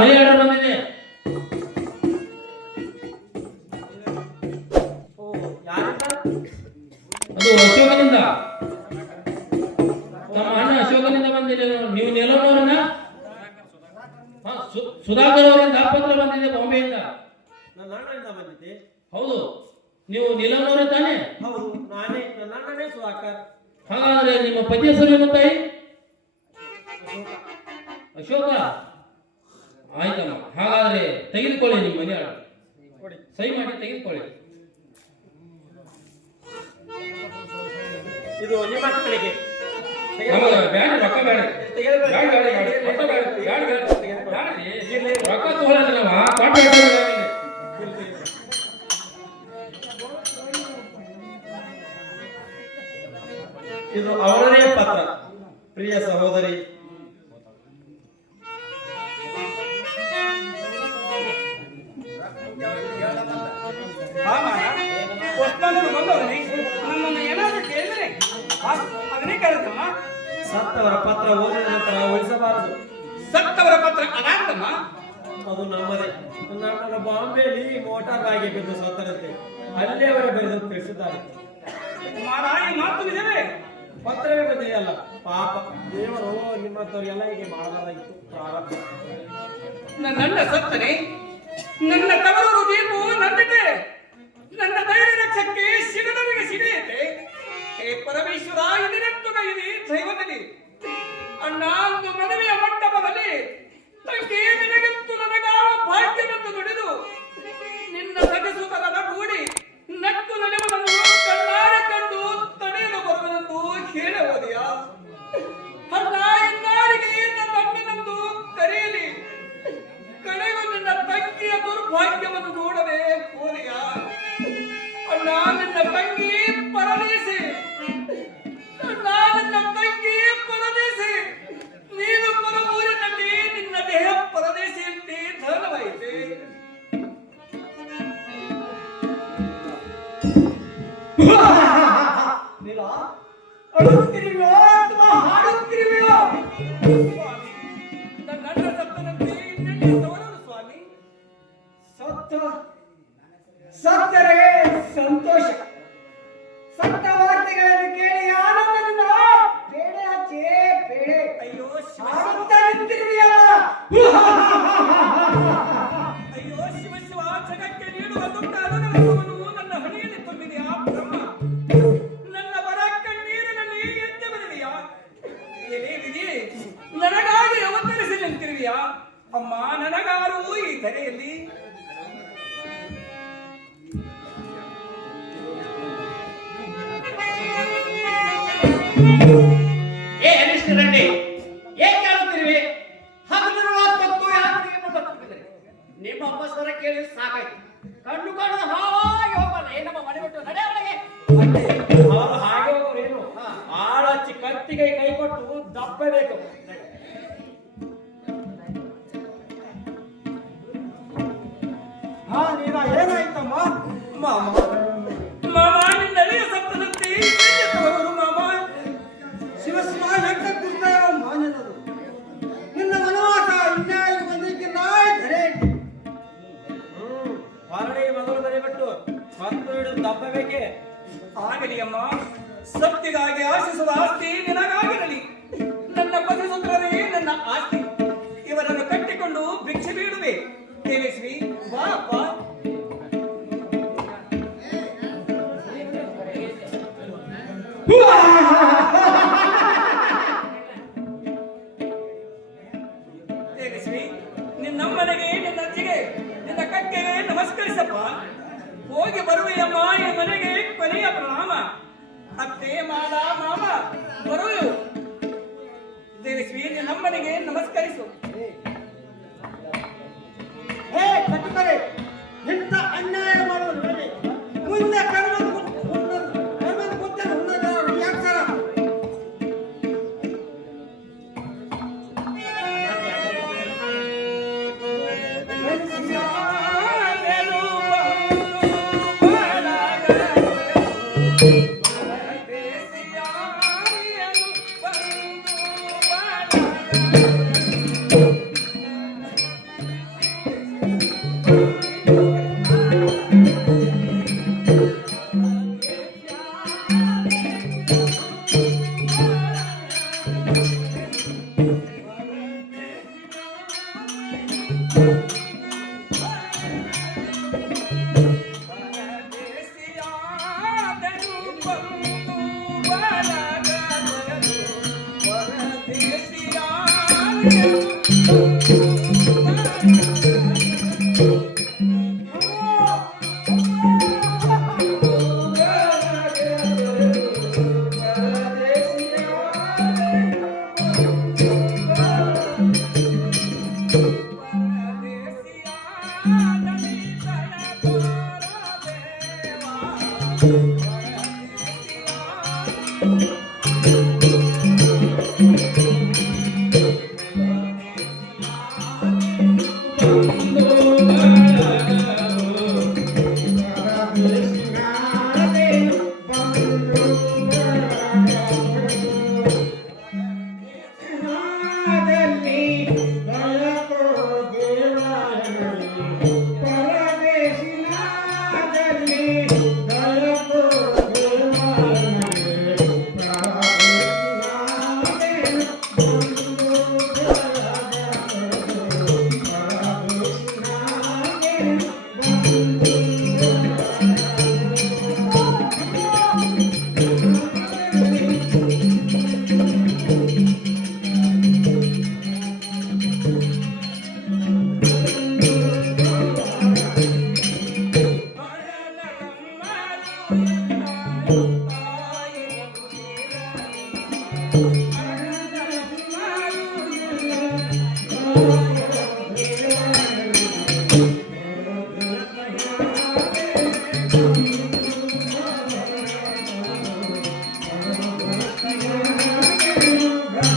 ಮನೆ ಆರ್ಡರ್ ಬಂದಿದೆ ಅದು ಅಶೋಕನಿಂದ. ನಮ್ಮ ಅಣ್ಣ ಅಶೋಕನಿಂದ ಬಂದಿದೆ. ನೀವು ಸು- ಸುಧಾಕರ್ ಅವರಿಂದ ಪತ್ರ ಬಂದಿದೆ ಬಾಂಬೆಯಿಂದ. ನನ್ನ ಅಣ್ಣನಿಂದ ಬಂದಿದ್ದೆ. ಹೌದು. ನೀವು ನೀಲಮ್ಮನವರೇ ತಾನೇ? ಹೌದು ನಾನೇ ನನ್ನ ಅಣ್ಣನೇ ಸುಧಾಕರ್. ಹಾಗಾದ್ರೆ ನಿಮ್ಮ ಪತಿ ಹೆಸರು ಏನು ತಾಯಿ? ಅಶೋಕ. ಆಯ್ತಮ್ಮ ಹಾಗಾದ್ರೆ ತೆಗೆದುಕೊಳ್ಳಿ ನಿಮ್ಮ ಮನೆ ಸಹಿ ಮಾಡಿ ತೆಗೆದುಕೊಳ್ಳಿ. ಇದು ನಿಮ್ಮ ಬ್ಯಾಡ ರೊಕ್ಕ ಬೇಡ. ಬೇಡ ಬ್ಯಾಡ ರೊಕ್ಕ. ರೊಕ್ಕ ನಾವಿಲ್ಲಿ. ಇದು ಅವಳದೇ ಪತ್ರ. ಪ್ರಿಯ ಸಹೋದರಿ ಸತ್ತವರ ಪತ್ರ ಓದಿದ ನಂತರ ಉಳಿಸಬಾರದು. ಸತ್ತವರ ಪತ್ರ ಅನಾಥಮ ಅದು ನಮ್ಮದೇ. ನನ್ನ ಅಣ್ಣನ ಬಾಂಬೆಯಲ್ಲಿ ಮೋಟಾರ್ ಆಗಿ ಬಿದ್ದು ಸತ್ತರಂತೆ. ಅಲ್ಲೇ ಅವರ ಬರೆದು ತಿಳಿಸಿದ್ದಾರೆ. ಮಾತು ನಿಜವೇ? ಪತ್ರವೇ ಬಂದಿದೆಯಲ್ಲ ಪಾಪ. ದೇವರು ನಿಮ್ಮಂತವ್ರಿಗೆಲ್ಲ ಹೀಗೆ ಇತ್ತು ಪ್ರಾರಂಭ ನನ್ನ ಸತ್ತರೆ? ಸತ್ತನೆ ನನ್ನ ತವರೂರು ದೀಪು ನಂದಿದೆ ನನ್ನ ಧೈರ್ಯ ರಕ್ಷಕ್ಕೆ ಶಿವನಿಗೆ ಸಿಡಿಯುತ್ತೆ ಹೇ ಪರಮೇಶ್ವರ ಇದೆತ್ತು ಇದೆ? ದೈವದಲ್ಲಿ. ಅಣ್ಣ ನಿನ್ನ ತಂಗಿ ಪರದೇಸಿ ಅಮ್ಮ ನನಗಾರು ಈ ಧರೆಯಲ್ಲಿ ಏ ಅನಿಷ್ಟ ರೆಡ್ಡಿ ಏಕೆ ಆಡುತ್ತಿರುವೆ ಹಗಲಿರುವ ತತ್ತು ಯಾರಿಗೆ ಬಂದಿದ್ದಾರೆ ನಿಮ್ಮ ಅಪ್ಪ ಸ್ವರ ಕೇಳಿ ಸಾಕಾಯ್ತು. ಕಣ್ಣು ಕಣ್ಣು ಹಾಗೆ ಹೋಗಲ್ಲ. ಏ, ನಮ್ಮ ಮನೆ ಬಿಟ್ಟು ನಡೆ ಆಗಲಿ ಅಮ್ಮ ಸತ್ಯಗಾಗಿ ಆಶಿಸುವ ಆಸ್ತಿ ನಿನಗಾಗಿರಲಿ. ನನ್ನ ಪತಿಸುತ್ರರೇ, ನನ್ನ ಆಸ್ತಿ. ಇವರನ್ನು ಕಟ್ಟಿಕೊಂಡು ಭಿಕ್ಷೆ ಬೀಳುವೆ ದೇವೇಶ್ವರಿ, ಬಾ ಅಪ್ಪ ದೇವೇಶ್ವರಿ ನಿನ್ನಮ್ಮನಿಗೆ ನಿನ್ನ ಅಜ್ಜಿಗೆ, ನಿನ್ನ ಕಕ್ಕೆಗೆ ನಮಸ್ಕರಿಸಪ್ಪ. ಹೋಗಿ ಬರುವೆಯಮ್ಮ, ಈ ಮನೆಗೆ. ಕೊನೆಯ ಪ್ರಣಾಮ. ಅತ್ತೆ ಮಾಲ ಮಾಮ ಬರೋಯು ದೇವೇಶ್ವರಿ ನಮ್ಮನೆಗೆ ನಮಸ್ಕರಿಸು. கட்டியான்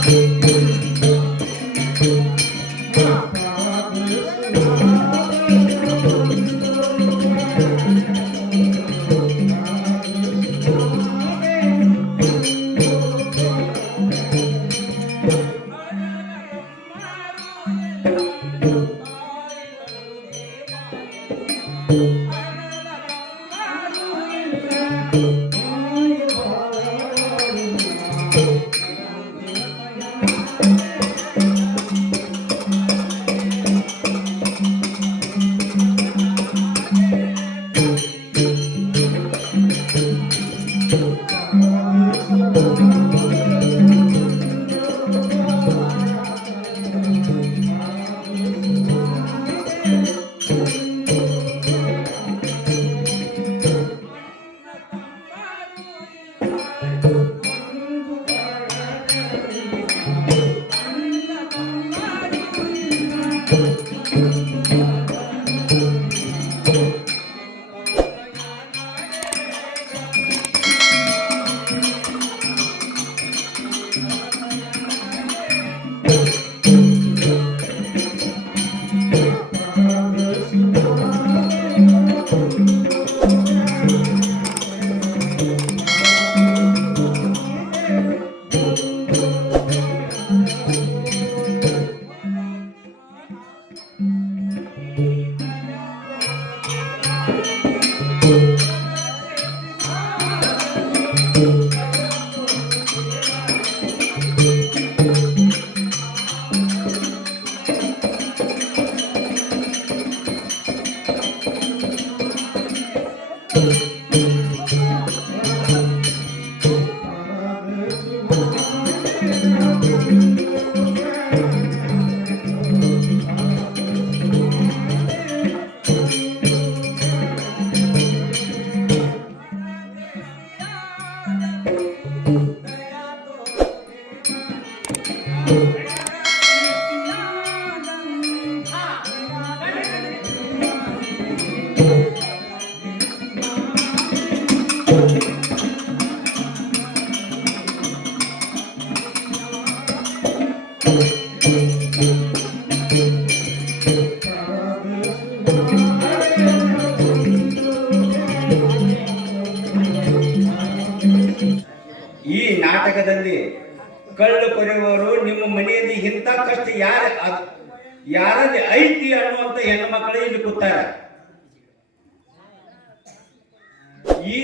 ಈ ಈ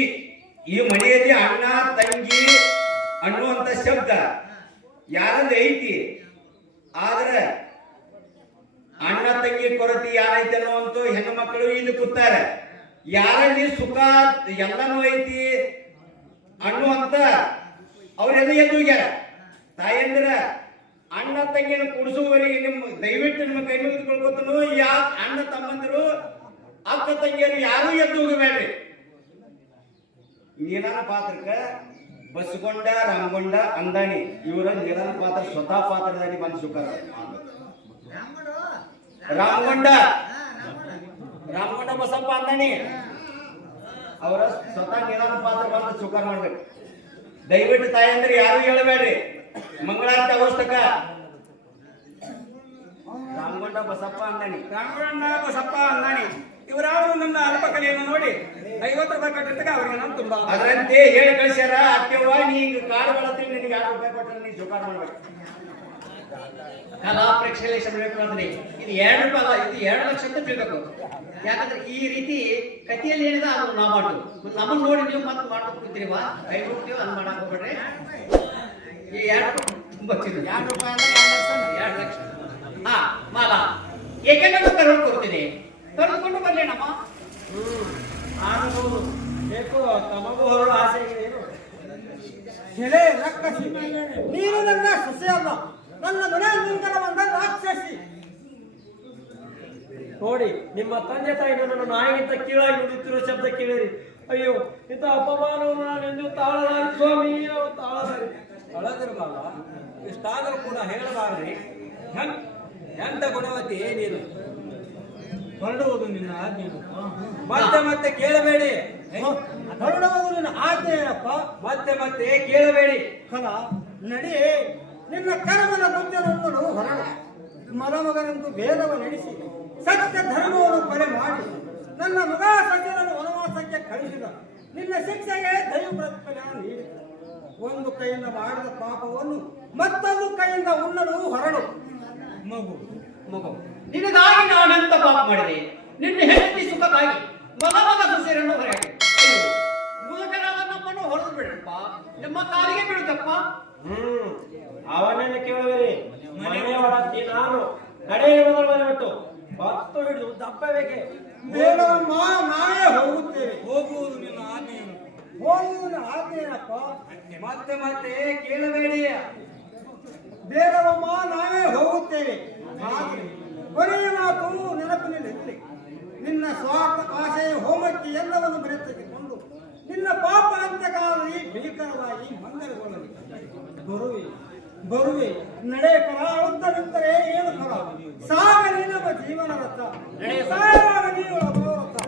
ಈ ಮನೆಯಲ್ಲಿ ಅಣ್ಣ, ತಂಗಿ ಅನ್ನುವಂತ ಶಬ್ದ ಯಾರಲ್ಲಿ ಐತಿ? ಆದ್ರೆ ಅಣ್ಣ, ತಂಗಿ ಕೊರತೆ ಯಾರೈತೆ ಅನ್ನುವಂತ ಹೆಣ್ಣು ಮಕ್ಕಳು ಇಲ್ಲಿ ಕೂತಾರೆ. ಯಾರಲ್ಲಿ ಸುಖ ಎಲ್ಲನೂ ಐತಿ ಅನ್ನುವಂತ ಅವರೆಲ್ಲ ಎದ್ದು ಹೋಗ್ಯಾರ? ತಾಯಂದ್ರ, ಅಣ್ಣ ತಂಗಿನ ಕುಡಿಸುವವರಿಗೆ ನಿಮ್ಮ ದಯವಿಟ್ಟು ನಿಮ್ಮ ಕೈ ಮುಗಿದು ಕೊಳ್ಕೊತನು ಯಾ ಅಣ್ಣ, ತಮ್ಮಂದಿರು, ಅಕ್ಕ, ತಂಗಿಯರು ಯಾರು ಎದ್ದು ಹೋಗಬೇಡ್ರಿ. ನೀಲನ ಪಾತ್ರಕ್ಕ ಬಸ್ಕೊಂಡ ರಾಮಗೊಂಡ, ಅಂದಾಣಿ, ಇವರ ನೀಲನ ಪಾತ್ರ ಸ್ವತಃ ಪಾತ್ರದಲ್ಲಿ ಬಂದು ಸುಖ ರಾಮಗೊಂಡ. ರಾಮಗೊಂಡ ಬಸಪ್ಪ, ಅಂದಾಣಿ. ಅವರ ಸ್ವತಃ ನೀಲನ ಪಾತ್ರ ಬಂದು ಸುಖ ಮಾಡ್ಬೇಕು. ದಯವಿಟ್ಟು ತಾಯಂದ್ರೆ ಯಾರು ಹೇಳಬೇಡ್ರಿ? ಮಂಗಳಾರತಿ ಅವಷ್ಟಕ ರಾಮಗೊಂಡ ಬಸಪ್ಪ, ಅಂದಾಣಿ. ರಾಮಣ್ಣ ಬಸಪ್ಪ, ಅಂದಾಣಿ. ಇವರಾದರೂ ನನ್ನ ಅಲ್ಪ ಕಲೆಯನ್ನು ನೋಡಿ ಐವತ್ತು ರೂಪಾಯಿ ಕಟ್ಟಿದ್ದಾಗ ಅವರಿಗೆ ನಾನು ತುಂಬಾ ಅದರಂತೆ ಹೇಳಿ ಕಳಿಸ್ಯಾರ ಅತ್ತೆವ್ವ ನೀ ಈಗ ಕಾಡು ಬಳತ್ರಿ ನಿನಗೆ ಆರು ರೂಪಾಯಿ ಕೊಟ್ಟರೆ ನೀ ಜೋಕಾರ ಮಾಡ್ಬೇಕು. ಕಲಾ ಪ್ರೇಕ್ಷಣೆ ಅಂದ್ರೆ? ಇದು ಎರಡು ರೂಪಾಯಿ ಅಲ್ಲ ಇದು ಎರಡು ಲಕ್ಷ ಅಂತ ಬೀಳ್ಬೇಕು ಯಾಕಂದ್ರೆ ಈ ರೀತಿ ಕಥೆಯಲ್ಲಿ ಹೇಳಿದ ಅದು ನಾ ಮಾಡು. ನಮ್ಮನ್ನ ನೋಡಿ ನೀವು ಮತ್ತೆ ಮಾಡ್ಬೇಕು ಕೂತೀರಿವ. ಕೈ ಮುಗ್ತೀವಿ ಅದು ಮಾಡಕ್ ಹೋಗ್ಬೇಡ್ರಿ ಈ ಎರಡು ತುಂಬಾ ಚಿನ್ನ ಎರಡು ರೂಪಾಯಿ ಎರಡು ಲಕ್ಷ ಎರಡು ಲಕ್ಷ. ಹಾ ಮಾಲಾ. ಏಕೆಂದ್ರೆ ಹೋಗ್ತೀನಿ. ಕರೆದುಕೊಂಡು ಬರ್ಲೇನಮ್ಮ? ಆಗಬಹುದು ಬೇಕು ತಮಗೂ ಹೊರಡು ಆಸೆ ಏನು? ಎಲೆ ರಕ್ಕಸಿ ನೀನು ನನ್ನ ಸೊಸೆ ಅಲ್ಲ. ನನ್ನ ಮನೆ ನಿಂತರ ಬಂದ ರಾಕ್ಷಸಿ. ನೋಡಿ ನಿಮ್ಮ ತಂದೆ ತಾಯಿ ನನ್ನನ್ನು ನಾಯಿಗಿಂತ ಕೀಳಾಗಿ ನುಡಿಯುತ್ತಿರುವ ಶಬ್ದ ಕೇಳಿರಿ. ಅಯ್ಯೋ ಇಂಥ ಅಪಮಾನವನ್ನು ನಾನು ಎಂದು ತಾಳದಾರಿ ಸ್ವಾಮಿ ನಾವು ತಾಳದಾರಿ ಅಳದಿರಬಲ್ಲ ಇಷ್ಟಾದರೂ ಕೂಡ ಹೇಳಬಾರ್ರಿ ಹೆಂಗ್ ಎಂತ ಗುಣವತಿ ನೀನು? ಹೊರಡುವುದು ನಿನ್ನ ಆಜ್ಞೆ. ಮತ್ತೆ ಮತ್ತೆ ಕೇಳಬೇಡಿ. ಹೊರಡುವುದು ನಿನ್ನ ಆಜ್ಞೆ ಏನಪ್ಪ? ಮತ್ತೆ ಮತ್ತೆ ಕೇಳಬೇಡಿ. ಕಲ ನಡಿ. ನಿನ್ನ ಕರ್ಮದ ಬುದ್ಧನೊಂದನು ಹೊರಡ. ಮರಮಗನೆಂದು ಭೇದವ ನಡೆಸಿ ಸತ್ಯ ಧರ್ಮವನ್ನು ಕೊಲೆ ಮಾಡಿ ನನ್ನ ಮಗ ಸಜ್ಜನನ್ನು ವನವಾಸಕ್ಕೆ ಕಳಿಸಿದ ನಿನ್ನ ಶಿಕ್ಷೆಗೆ ದೈವ ಪ್ರತಿಫಲ ನೀಡಿದ. ಒಂದು ಕೈಯಿಂದ ಮಾಡಿದ ಪಾಪವನ್ನು ಮತ್ತೊಂದು ಕೈಯಿಂದ ಉಣ್ಣಲು ಹೊರಡು. ಮಗು ಮಗು. ನಿನಗಾಗಿ ನಾನೆಂತ ಪಾಪ ಮಾಡಿದೆ. ನಿನ್ನ ಹೆಂಡತಿ ಸುಖಕ್ಕಾಗಿ ಮಗ ಮಗ ಸೊಸೆಯರನ್ನು ಹೊರಗೆ ಮುದುಕರಾದ ನಮ್ಮನ್ನು ಹೊರದು ಬಿಡಪ್ಪ. ನಿಮ್ಮ ಕಾಲಿಗೆ ಬಿಡುತ್ತಪ್ಪ ಹ್ಮ್. ಅವನನ್ನು ಕೇಳುವರಿ. ಮನೆಯ ಒಳಗೆ ನಾನು ನಡೆಯ ಮೊದಲು ಮನೆ ಬಿಟ್ಟು ಹೊತ್ತು ಹಿಡಿದು ದಪ್ಪಬೇಕೆ ನಾವೇ ಹೋಗುತ್ತೇವೆ ಹೋಗುವುದು ನಿನ್ನ ಆಜ್ಞೆಯನ್ನು ಹೋಗುವುದು ಆಜ್ಞೆಯಪ್ಪ ಮತ್ತೆ ಮತ್ತೆ ಕೇಳಬೇಡಿ ಬೇಡವಮ್ಮ ನಾವೇ ಹೋಗುತ್ತೇವೆ ಆದರೆ ಕೊನೆಯ ನೆನಪಿನಲ್ಲಿ ನಿನ್ನ ಸ್ವಾರ್ಥ, ಆಶಯ, ಹೋಮಕ್ಕೆ ಎಲ್ಲವನ್ನು ಬೆರೆತೆಗೆದುಕೊಂಡು ನಿನ್ನ ಪಾಪ ಅಂತ್ಯಕಾಲದಲ್ಲಿ ಭೀಕರವಾಗಿ ಮಂಗಲಗೊಳ್ಳಲಿ ಬರುವೆ ಬರುವೆ ನಡೆ ಫಲ ಉದ್ದ ಏನು ಫಲ? ಸಾಗ ನಮ್ಮ ಜೀವನ ರಥ. ಸಾಯುವಾಗ ನೀವು ಅಪೋರಥ